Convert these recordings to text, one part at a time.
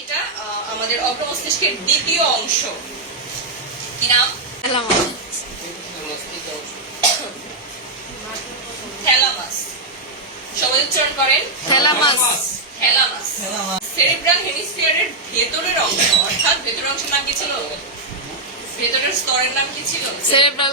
এটা আমাদের অগ্র মস্তিষ্কের দ্বিতীয় অংশ। কি নাম? থ্যালামাস। সবাই উচ্চারণ করেন থ্যালামাস। থ্যালামাস সেরিব্রাল হেমিস্ফিয়ারের ভেতরের অংশ, অর্থাৎ ভেতরের অংশের নাম কি ছিল? ভেতরের স্তরের নাম কি ছিল? Cerebral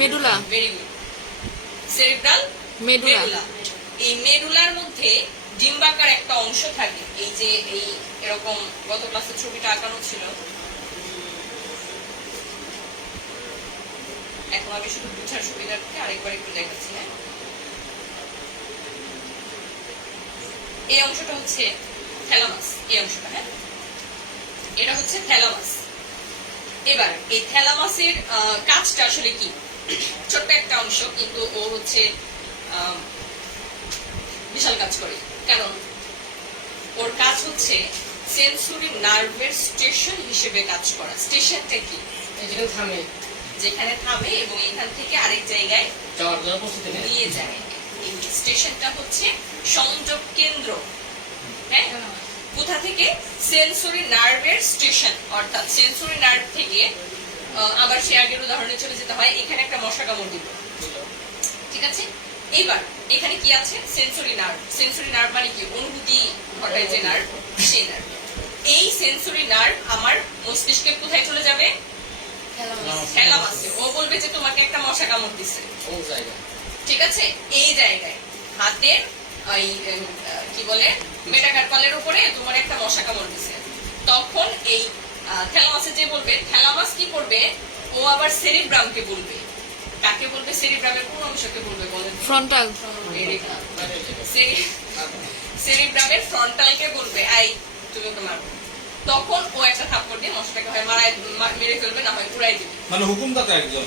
medulla. Very good. Cerebral medulla. এই মেডুলার মধ্যে ডিম্বাকার একটা অংশ থাকে। এই যে এই এরকম গত ক্লাসের ছবিটা আঁকানো ছিল, এখন আমি শুধু বুঝার সুবিধার্থে আরেকবার একটু দেখাচ্ছি। হ্যাঁ, এই অংশটা হচ্ছে থ্যালামাস। এই অংশটা, হ্যাঁ, এটা হচ্ছে থ্যালামাস। এবার এই থ্যালামাসের কাজটা আসলে কি? ছোট্ট একটা অংশ, কিন্তু ও হচ্ছে বিশাল কাজ করে। কারণ ওর কাজ হচ্ছে সেন্সরি নার্ভের স্টেশন হিসেবে কাজ করা। স্টেশনটা কি? যেখানে থামে এবং এখান থেকে আরেক জায়গায় নিয়ে যায়। এই স্টেশনটা হচ্ছে সংযোগ কেন্দ্র। হ্যাঁ, কোথা থেকে? সেন্সরি নার্ভের স্টেশন, অর্থাৎ সেন্সরি নার্ভ থেকে আবার সে আগের উদাহরণে চলে যেতে হয়। এখানে একটা মশা কামড় দিল, ঠিক আছে? এইবার এখানে কি আছে? Sensory nerve. সেন্সরি নার্ভ মানে কি? অনুভূতি ঘটায় যে নার্ভ, সেই নার্ভ। এই সেন্সরি নার্ভ আমার মস্তিষ্কের কোথায় চলে যাবে? থ্যালামাসে। ও বলবে যে তোমাকে একটা মশা কামড় দিছে, ঠিক আছে? এই জায়গায় হাতের কি বলে মেটাকার্পালের উপরে তোমার একটা মশা কামড় দিছে। তখন এই থ্যালামাসে যে বলবে, থ্যালামাস কি করবে? ও আবার সেরিব্রামকে বলবে। কাকে বলবে? সেরিব্রামের কোন অংশকে বলবে বলেন? ফ্রন্টাল। সেরিব্রামের ফ্রন্টালকে বলবে, আই তুমি ওকে মারো। তখন ও একটা থাপ্পড় দিয়ে মশাটাকে হয় মেরে ফেলবে, না হয় উড়াই দিবে। মানে হুকুমদাতা একজন।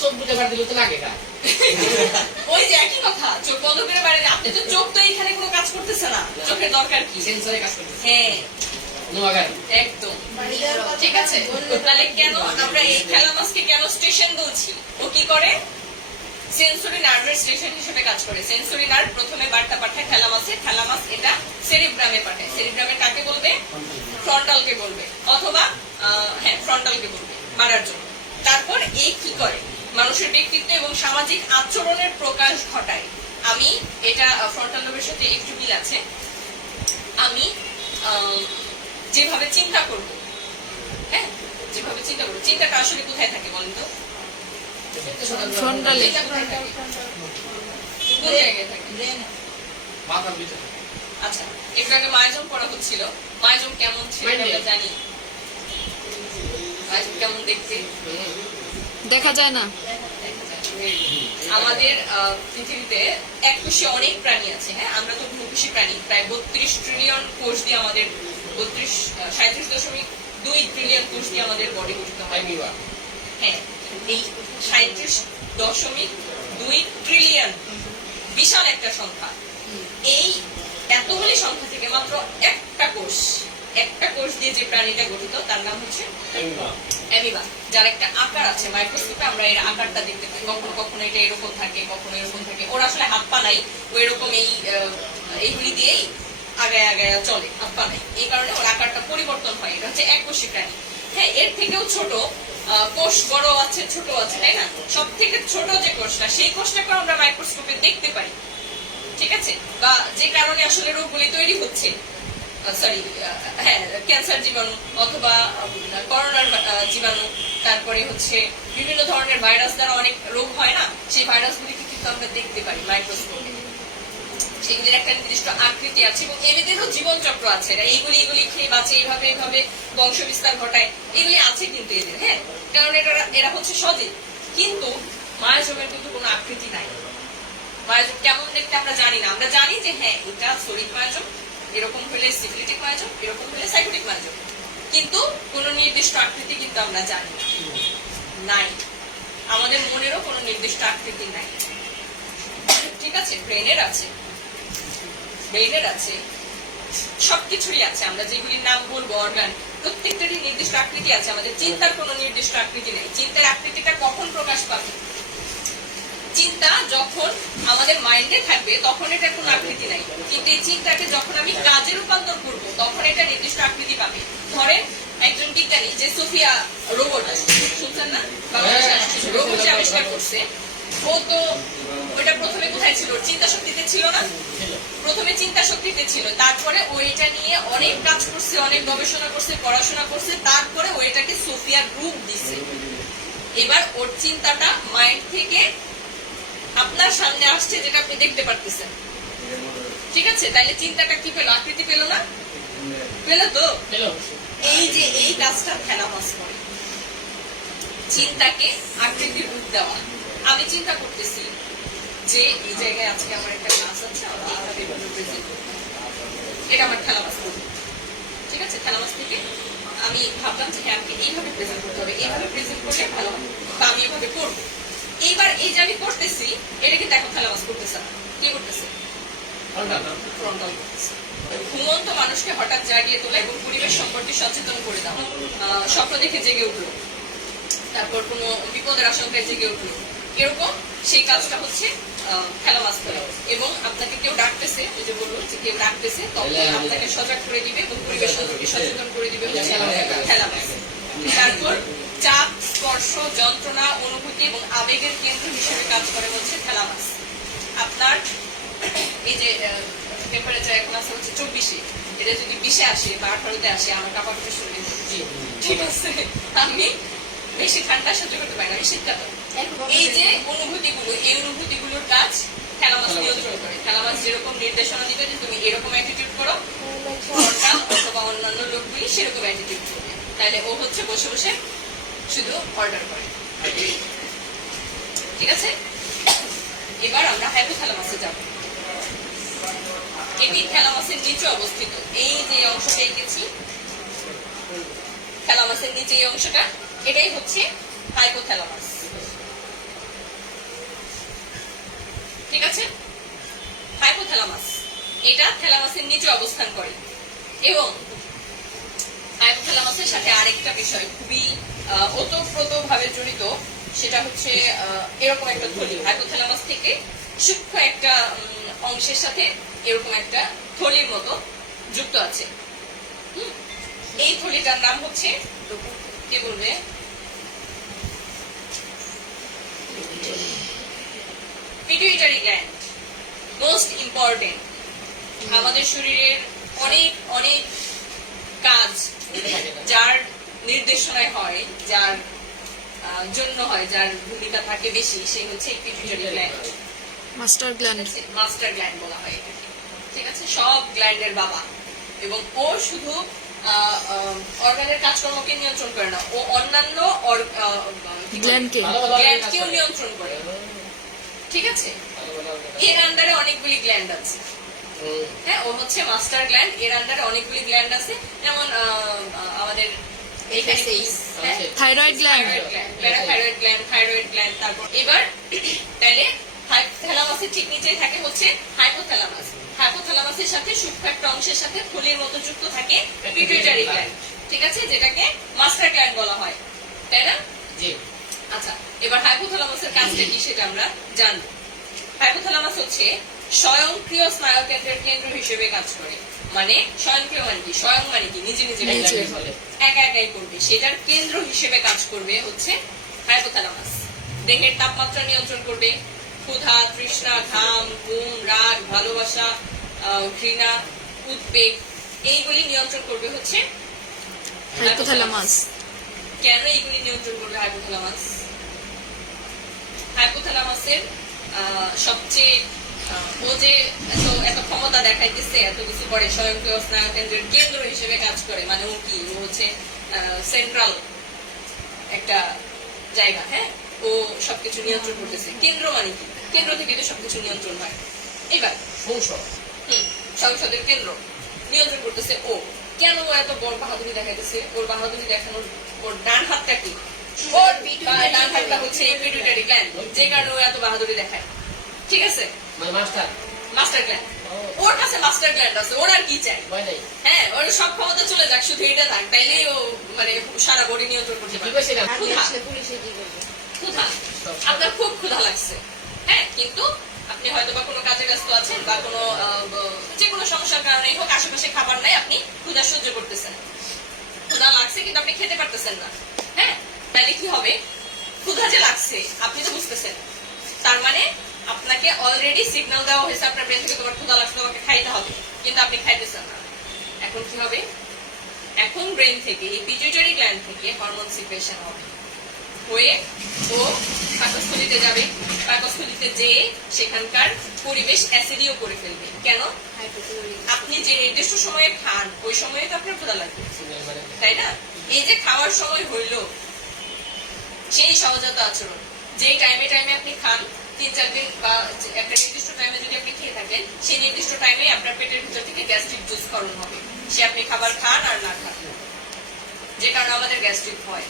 চোখ বুঝে বার দিলে তো লাগে না। ওই যে একই কথা, চোখ বন্ধ করে বাইরে। আপনি তো চোখ তো এখানে কোনো কাজ করতেছে না, চোখের দরকার কি? সেন্সরে কাজ করতেছে। হ্যাঁ, একদম ঠিক আছে। তাহলে কেন আমরা এই থ্যালামাসকে কেন স্টেশন বলছি? ও কি করে? সেন্সরি নার্ভের স্টেশন হিসেবে কাজ করে। সেন্সরি নার্ভ প্রথমে বার্তা পাঠায় থ্যালামাসে, থ্যালামাস এটা সেরিব্রামে পাঠায়। সেরিব্রামে কাকে বলবে? ফ্রন্টালকে বলবে, অথবা হ্যাঁ ফ্রন্টালকে বলবে মারার জন্য। তারপর এই কি করে? মানুষের ব্যক্তিত্ব এবং সামাজিক আচরণের প্রকাশ ঘটায়। আমি এটা ফ্রন্টাল লোবের সাথে একটু মিল আছে। আমি যেভাবে চিন্তা করব, হ্যাঁ, যেভাবে চিন্তা করবো, চিন্তাটা আসলে কোথায় থাকে বলেন তো? ফ্রন্টালে। কোন জায়গায় থাকে? মাথার ভিতরে। আচ্ছা, একটু আগে মায়াজম পড়া হচ্ছিল। মায়াজম কেমন ছিল আমরা জানি। মায়াজম কেমন দেখতে? দেখা যায় না। আমাদের পৃথিবীতে এককোষী অনেক প্রাণী আছে। হ্যাঁ, আমরা তো বহুকোষী প্রাণী। প্রায় 32 ট্রিলিয়ন কোষ দিয়ে আমাদের 37.2 ট্রিলিয়ন কোষ দিয়ে আমাদের বডি গঠিত হয়। হ্যাঁ, এই 37.2 ট্রিলিয়ন বিশাল একটা সংখ্যা। এই এতগুলি সংখ্যা থেকে মাত্র একটা কোষ দিয়ে যে প্রাণীটা গঠিত তার নাম হচ্ছে অ্যামিবা, যার একটা আকার আছে। মাইক্রোস্কোপে আমরা এর আকারটা দেখতে পাই। কখনো কখনো এটা এরকম থাকে, কখনো এরকম থাকে। ওর আসলে হাত পা নাই, ও এরকম এইগুলি দিয়েই আগায় আগায় চলে, হাত পা নাই। এই কারণে ওর আকারটা পরিবর্তন হয়। এটা হচ্ছে এককোষী প্রাণী। হ্যাঁ, এর থেকেও ছোট কোষ বড় আছে, ছোট আছে, তাই না? সব থেকে ছোট যে কোষটা, সেই কোষটাকে আমরা মাইক্রোস্কোপে দেখতে পারি, ঠিক আছে? বা যে কারণে আসলে রোগগুলি তৈরি হচ্ছে, সরি হ্যাঁ, ক্যান্সার জীবাণু অথবা করোনার জীবাণু, তারপরে হচ্ছে বিভিন্ন ধরনের ভাইরাস দ্বারা অনেক রোগ হয় না, সেই ভাইরাসগুলিকে কিন্তু আমরা দেখতে পারি মাইক্রোস্কোপে। সেগুলির একটা নির্দিষ্ট আকৃতি আছে এবং এদেরও জীবনচক্র আছে। এরা এইগুলি খেয়ে বাঁচে, এইভাবে বংশ বিস্তার ঘটায়, এগুলি আছে কিন্তু এদের। হ্যাঁ, কারণ এরা হচ্ছে সজীব। কিন্তু মায়াজমের কিন্তু কোনো আকৃতি নাই। মায়াজম কেমন দেখতে আমরা জানি না। আমরা জানি যে হ্যাঁ, এটা সলিড মায়াজম, এরকম হলে সিফিলিটিক মায়াজম, এরকম হলে সাইকোটিক মায়াজম, কিন্তু কোন নির্দিষ্ট আকৃতি কিন্তু আমরা জানি নাই। আমাদের মনেরও কোনো নির্দিষ্ট আকৃতি নাই, ঠিক আছে? ব্রেনের আছে, সবকিছুরই আছে। আমরা যেগুলির নাম বলবো অর্গান, প্রত্যেকটারই নির্দিষ্ট আকৃতি আছে। আমাদের চিন্তার কোনো নির্দিষ্ট আকৃতি নেই। চিন্তার আকৃতিটা কখন প্রকাশ পাবে? চিন্তা যখন আমাদের মাইন্ডে থাকবে তখন এটার কোনো আকৃতি নাই, কিন্তু এই চিন্তাকে যখন আমি কাজে রূপান্তর করব তখন এটা নির্দিষ্ট আকৃতি পাবে। ধরেন একজন বিজ্ঞানী যে সোফিয়া রোবট শুনছেন না, রোবট যে আবিষ্কার করছে, ও তো ওইটা প্রথমে কোথায় ছিল? চিন্তা শক্তিতে ছিল না? প্রথমে চিন্তা শক্তিতে ছিল, তারপরে ও এটা নিয়ে অনেক কাজ করছে, অনেক গবেষণা করছে, পড়াশোনা করছে, তারপরে ও এটাকে সোফিয়ার রূপ দিছে। এবার ওর চিন্তাটা মাইন্ড থেকে আপনার সামনে আসছে, যেটা আপনি দেখতে পারতেছেন। ঠিক আছে, তাইলে চিন্তাটা কি পেলো? আকৃতি পেলো না? পেলো তো? এই যে এই কাজটা থ্যালামাস করে, চিন্তাকে আকৃতির রূপ দেওয়া। আমি চিন্তা করতেছি যে এই জায়গায় আজকে আমার একটা ক্লাস আছে, আমাকে এইভাবে প্রেজেন্ট করতে হবে, এটা আমার থ্যালামাস করবে। ঠিক আছে, থ্যালামাস থেকে আমি ভাবলাম যে হ্যাঁ আমাকে এইভাবে প্রেজেন্ট করতে হবে, এইভাবে প্রেজেন্ট করলে ভালো হবে, বা আমি এভাবে করবো। এইবার এই যে আমি করতেছি, এটা কিন্তু এখন থ্যালামাস করতেছে না, কে করতেছে? ফ্রন্টাল করতেছে। ঘুমন্ত মানুষকে হঠাৎ জাগিয়ে তোলা এবং পরিবেশ সম্পর্কে সচেতন করে দেওয়া, স্বপ্ন দেখে জেগে উঠলো, তারপর কোনো বিপদের আশঙ্কায় জেগে উঠলো, এরকম সেই কাজটা হচ্ছে থ্যালামাস করে। এবং আপনাকে কেউ ডাকতেছে, ওই যে বললো যে কেউ ডাকতেছে, তখন আপনাকে সজাগ করে দিবে এবং পরিবেশ সম্পর্কে সচেতন করে দিবে হচ্ছে থ্যালামাস। তারপর চাপ, স্পর্শ, যন্ত্রণা, অনুভূতি এবং আবেগের কেন্দ্র হিসেবে কাজ করে হচ্ছে থ্যালামাস। আপনার এই যে টেম্পারেচার এখন আছে হচ্ছে 24-এ, এটা যদি 20-এ আসে বা 18-তে আসে, আমার কাঁপাতে শুরু হয়ে যাবে। ঠিক আছে, আমি বেশি ঠান্ডা সহ্য করতে পারি না, আমি শীতকাল। এই যে অনুভূতিগুলো, এই অনুভূতিগুলোর কাজ থ্যালামাস নিয়ন্ত্রণ করে। থ্যালামাস যেরকম নির্দেশনা দিবে যে তুমি এরকম অ্যাটিটিউড করো, ফ্রন্টাল অথবা অন্যান্য লোকগুলি সেরকম অ্যাটিটিউড করবে, তাহলে ও হচ্ছে বসে বসে শুধু অর্ডার করে। ঠিক আছে, এবার আমরা হাইপোথ্যালামাসে যাব। এপিথ্যালামাসের নিচে অবস্থিত এই যে অংশটা এঁকেছি, থ্যালামাসের নিচে এই অংশটা, এটাই হচ্ছে হাইপোথ্যালামাস। ঠিক আছে, হাইপোথ্যালামাস এটা থ্যালামাসের নিচে অবস্থান করে। এবং হাইপোথ্যালামাসের সাথে আরেকটা বিষয় খুবই ওতপ্রোত ভাবে জড়িত, সেটা হচ্ছে এরকম একটা থলি। হাইপোথ্যালামাস থেকে সূক্ষ্ম একটা অংশের সাথে এরকম একটা থলির মতো যুক্ত আছে। এই থলিটার নাম হচ্ছে, কে বলবে? Pituitary gland. মোস্ট ইম্পর্টেন্ট, আমাদের শরীরের অনেক অনেক কাজ যার নির্দেশনায় হয়, যার জন্য হয়, যার ভূমিকা থাকে বেশি, সে হচ্ছে pituitary gland, master gland. Master gland বলা হয় এটাকে। ঠিক আছে, সব গ্ল্যান্ডের বাবা। এবং ও শুধু অর্গানের কাজকর্মকে নিয়ন্ত্রণ করে না, ও অন্যান্য গ্ল্যান্ডকেও নিয়ন্ত্রণ করে। ঠিক আছে, এর আন্ডারে অনেকগুলি গ্ল্যান্ড আছে। হ্যাঁ, ও হচ্ছে মাস্টার গ্ল্যান্ড, এর আন্ডারে অনেকগুলি গ্ল্যান্ড আছে, যেমন আমাদের এইখানে thyroid gland, parathyroid gland, thyroid gland. তারপর এবার তাহলে থ্যালামাসের ঠিক নিচেই থাকে হচ্ছে হাইপোথ্যালামাস। হাইপোথ্যালামাসের সাথে সূক্ষ্ম একটা অংশের সাথে থলির মতো যুক্ত থাকে পিটুইটারি গ্ল্যান্ড। ঠিক আছে, যেটাকে মাস্টার গ্ল্যান্ড বলা হয়, তাই না? জি। আচ্ছা, এবার হাইপোথ্যালামাসের কাজটা কি সেটা আমরা জানবো। হাইপোথ্যালামাস হচ্ছে স্বয়ংক্রিয় স্নায়ুকেন্দ্রের কেন্দ্র হিসেবে কাজ করে। মানে স্বয়ংক্রিয় মানে কি? স্বয়ং মানে কি? নিজে নিজে একা একাই করবে, সেটার কেন্দ্র হিসেবে কাজ করবে হচ্ছে হাইপোথ্যালামাস। দেহের তাপমাত্রা নিয়ন্ত্রণ করবে, ক্ষুধা, তৃষ্ণা, ঘাম, ঘুম, রাগ, ভালোবাসা, ঘৃণা, উদ্বেগ, এইগুলি নিয়ন্ত্রণ করবে হচ্ছে হাইপোথ্যালামাস। কেন এইগুলি নিয়ন্ত্রণ করবে হাইপোথ্যালামাস? হাইপোথ্যালামাসের সবচেয়ে ও যে এত ক্ষমতা দেখাইতেছে, এত কিছু করে, স্বয়ংক্রিয় স্নায়ুকেন্দ্রের কেন্দ্র হিসেবে কাজ করে, মানে ও কি? ও হচ্ছে সেন্ট্রাল একটা জায়গা। হ্যাঁ, ও সবকিছু নিয়ন্ত্রণ করতেছে। কেন্দ্র মানে কি? কেন্দ্র থেকে তো সবকিছু নিয়ন্ত্রণ হয়। এবার সংসদের কেন্দ্র নিয়ন্ত্রণ করতেছে ও। কেন ও এত বড় বাহাদুরি দেখাইতেছে? ওর বাহাদুরি দেখানোর, ওর ডান হাতটা কি? ওর ডান হাতটা হচ্ছে পিটুইটারি গ্ল্যান্ড, যে কারণে ও এত বাহাদুরি দেখায়। ঠিক আছে, মাস্টার গ্ল্যান্ড, ওর কাছে মাস্টার গ্ল্যান্ড আছে, ওর আর কি চাই? হ্যাঁ, ওর সব ক্ষমতা চলে যাক, শুধু এটা থাক, তাইলেই ও মানে সারা বডি নিয়ন্ত্রণ করতে পারবে। ক্ষুধা, আপনার খুব ক্ষুধা লাগছে, হ্যাঁ, কিন্তু আপনি হয়তো বা কোনো কাজে ব্যস্ত আছেন বা কোনো যে কোনো সমস্যার কারণে হোক আশেপাশে খাবার নাই, আপনি ক্ষুধা সহ্য করতেছেন, ক্ষুধা লাগছে কিন্তু আপনি খেতে পারতেছেন না। হ্যাঁ, তাহলে কি হবে? ক্ষুধা যে লাগছে আপনি তো বুঝতেছেন, তার মানে আপনাকে অলরেডি সিগন্যাল দেওয়া হয়েছে আপনার ব্রেন থেকে তোমার ক্ষুধা লাগছে, তোমাকে খাইতে হবে, কিন্তু আপনি খাইতেছেন না। এখন কি হবে? এখন ব্রেন থেকে এই পিটুইটারি গ্ল্যান্ড থেকে হরমোন সিক্রেশন হবে, হয়ে ও পাকস্থলীতে যাবে, পাকস্থলীতে যেয়ে সেখানকার পরিবেশ অ্যাসিডিও করে ফেলবে। কেন? আপনি যে নির্দিষ্ট সময়ে খান ওই সময়ে তো আপনার ক্ষুধা লাগবে, তাই না? এই যে খাওয়ার সময় হইল, সেই সহজাত আচরণ, যে টাইমে টাইমে আপনি খান, 3-4 দিন বা একটা নির্দিষ্ট টাইমে যদি আপনি খেয়ে থাকেন, সেই নির্দিষ্ট টাইমে আপনার পেটের ভিতর থেকে গ্যাস্ট্রিক জুস ক্ষরণ হবে, সে আপনি খাবার খান আর না খান, যে কারণে আমাদের গ্যাস্ট্রিক হয়।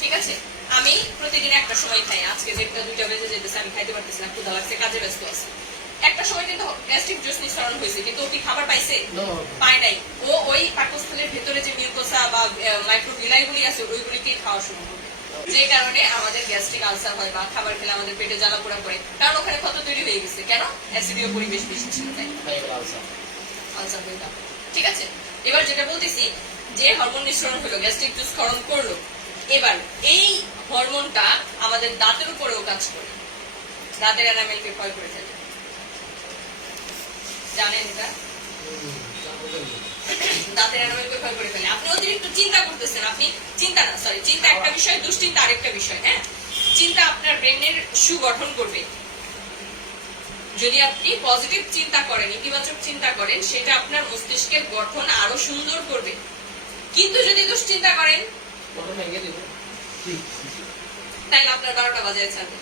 ঠিক আছে, আমি প্রতিদিন একটা সময় খাই, আজকে যে 2টা বেজে যেতেছে আমি খাইতে পারতেছি না, ক্ষুধা লাগছে, কাজে ব্যস্ত আছে, একটা সময় কিন্তু গ্যাস্ট্রিক জুস নিঃসরণ হয়েছে, কিন্তু ও কি খাবার পাইছে? পায় নাই। ও ওই পাকস্থলীর ভেতরে যে মিউকোসা বা মাইক্রোভিলাই গুলি আছে ওইগুলিকে খাওয়া শুরু করবে, যে কারণে আমাদের গ্যাস্ট্রিক আলসার হয় বা খাবার খেলে আমাদের পেটে জ্বালা পোড়া করে, কারণ ওখানে ক্ষত তৈরি হয়ে গেছে। কেন? অ্যাসিডীয় পরিবেশ বেশি ছিল, তাই আলসার হয়ে যাবে। ঠিক আছে, এবার যেটা বলতেছি, যে হরমোন নিঃসরণ হলো, গ্যাস্ট্রিক জুস ক্ষরণ করলো, এবার এই হরমোনটা আমাদের দাঁতের উপরেও কাজ করে, দাঁতের এনামেলকে ক্ষয় করে ফেলে। জানেন এটা? দাঁতের এনামেলকে ক্ষয় করে ফেলে। আপনি অতিরিক্ত চিন্তা করতেছেন, আপনি চিন্তা না, সরি, চিন্তা একটা বিষয়, দুশ্চিন্তা আরেকটা বিষয়। হ্যাঁ, চিন্তা আপনার ব্রেনের সুগঠন করবে। যদি আপনি পজিটিভ চিন্তা করেন, ইতিবাচক চিন্তা করেন, সেটা আপনার মস্তিষ্কের গঠন আরো সুন্দর করবে। কিন্তু যদি দুশ্চিন্তা করেন তাহলে আপনার 12টা বাজায় ছাড়বে।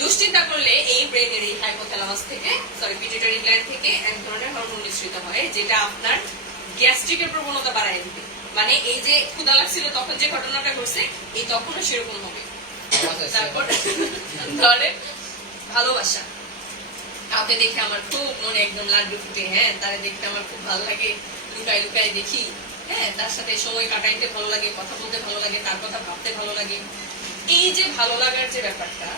দুশ্চিন্তা করলে এই ব্রেনের এই হাইপোথ্যালামাস থেকে, সরি, পিটুইটারি গ্ল্যান্ড থেকে এক ধরনের হরমোন নিঃসৃত হয়, যেটা আপনার গ্যাস্ট্রিকের প্রবণতা বাড়ায় দিবে। মানে এই যে ক্ষুধা লাগছিল তখন যে ঘটনাটা ঘটছে, এই তখনও সেরকম হবে। তারপর ধরে ভালোবাসা, কাউকে দেখে আমার খুব মনে একদম লাড্ডু ফুটে, হ্যাঁ, তারে দেখতে আমার খুব ভালো লাগে, লুকায় লুকায় দেখি, হ্যাঁ, তার সাথে সময় কাটাইতে ভালো লাগে, কথা বলতে ভালো লাগে, তার কথা ভাবতে ভালো লাগে। এই যে ভালো লাগার যে ব্যাপারটা,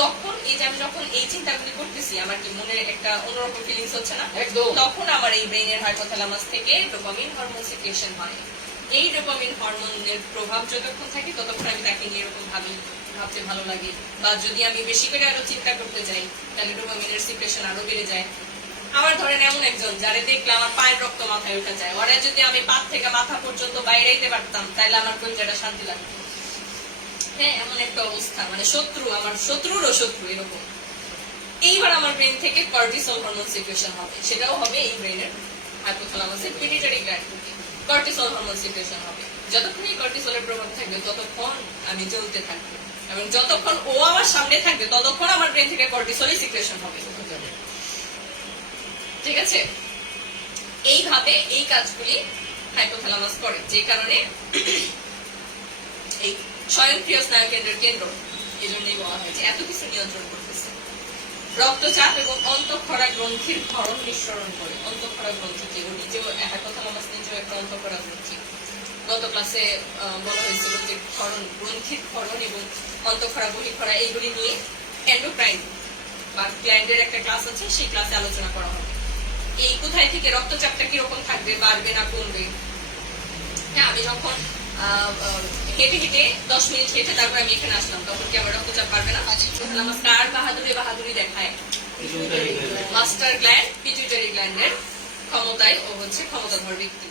তখন এই যে আমি যখন এই চিন্তাগুলি করতেছি, আমার কি মনে একটা অন্যরকম ফিলিংস হচ্ছে না? তখন আমার এই ব্রেনের হাইপোথ্যালামাস থেকে ডোপামিন হরমোন সিক্রেশন হয়। এই ডোপামিন হরমোনের প্রভাব যতক্ষণ থাকে ততক্ষণ আমি তাকে নিয়ে এরকম ভাবি, ভাবতে ভালো লাগে, বা যদি আমি বেশি করে আরো চিন্তা করতে যাই তাহলে ডোপামিনের সিক্রেশন আরো বেড়ে যায়। আমার ধরেন এমন একজন যারে দেখলে আমার পায়ের রক্ত মাথায় উঠে যায়, ওরা যদি আমি পা থেকে মাথা পর্যন্ত বাইরেইতে পারতাম তাহলে আমার কলিজাটা শান্তি লাগতো। হ্যাঁ, এমন একটা অবস্থা, মানে শত্রু, আমার শত্রুরও শত্রু, এরকম। এইবার আমার ব্রেন থেকে কর্টিসল হরমোন সিক্রেশন হবে, সেটাও হবে এই ব্রেনের হাইপোথ্যালামাসের পিটুইটারি গ্ল্যান্ড থেকে কর্টিসল হরমোন সিক্রেশন হবে। যতক্ষণ এই কর্টিসলের প্রভাব থাকবে ততক্ষণ আমি জ্বলতে থাকবো, এবং যতক্ষণ ও আমার সামনে থাকবে ততক্ষণ আমার ব্রেন থেকে কর্টিসলই সিক্রেশন হবে। ঠিক আছে, এইভাবে এই কাজগুলি হাইপোথ্যালামাস করে, যে কারণে এই স্বয়ংক্রিয় স্নায়ু কেন্দ্রের কেন্দ্র, এই জন্যই বলা হয়েছে এত কিছু নিয়ন্ত্রণ করতেছে। রক্তচাপ এবং অন্তঃক্ষরা গ্রন্থির ক্ষরণ নিঃসরণ করে। অন্তঃক্ষরা গ্রন্থি কি, ও নিজেও হাইপোথ্যালামাস নিজেও একটা অন্তঃক্ষরা গ্রন্থি। গত ক্লাসে বলা হয়েছিল যে ক্ষরণ, গ্রন্থির ক্ষরণ এবং অন্তঃক্ষরা বহিঃক্ষরা এইগুলি নিয়ে এন্ডোক্রাইন বা গ্ল্যান্ডের একটা ক্লাস আছে, সেই ক্লাসে আলোচনা করা হবে। এই কোথায় থেকে রক্তচাপটা কিরকম থাকবে, বাড়বে না কমবে। হ্যাঁ, আমি যখন হেঁটে হেঁটে 10 মিনিট হেঁটে তারপর আমি এখানে আসলাম, তখন কি আমার রক্তচাপ বাড়বে না? আমার কার বাহাদুরি বাহাদুরি দেখায়? মাস্টার গ্ল্যান্ড, পিটুইটারি গ্ল্যান্ডের ক্ষমতায় ও হচ্ছে ক্ষমতাধর ব্যক্তি।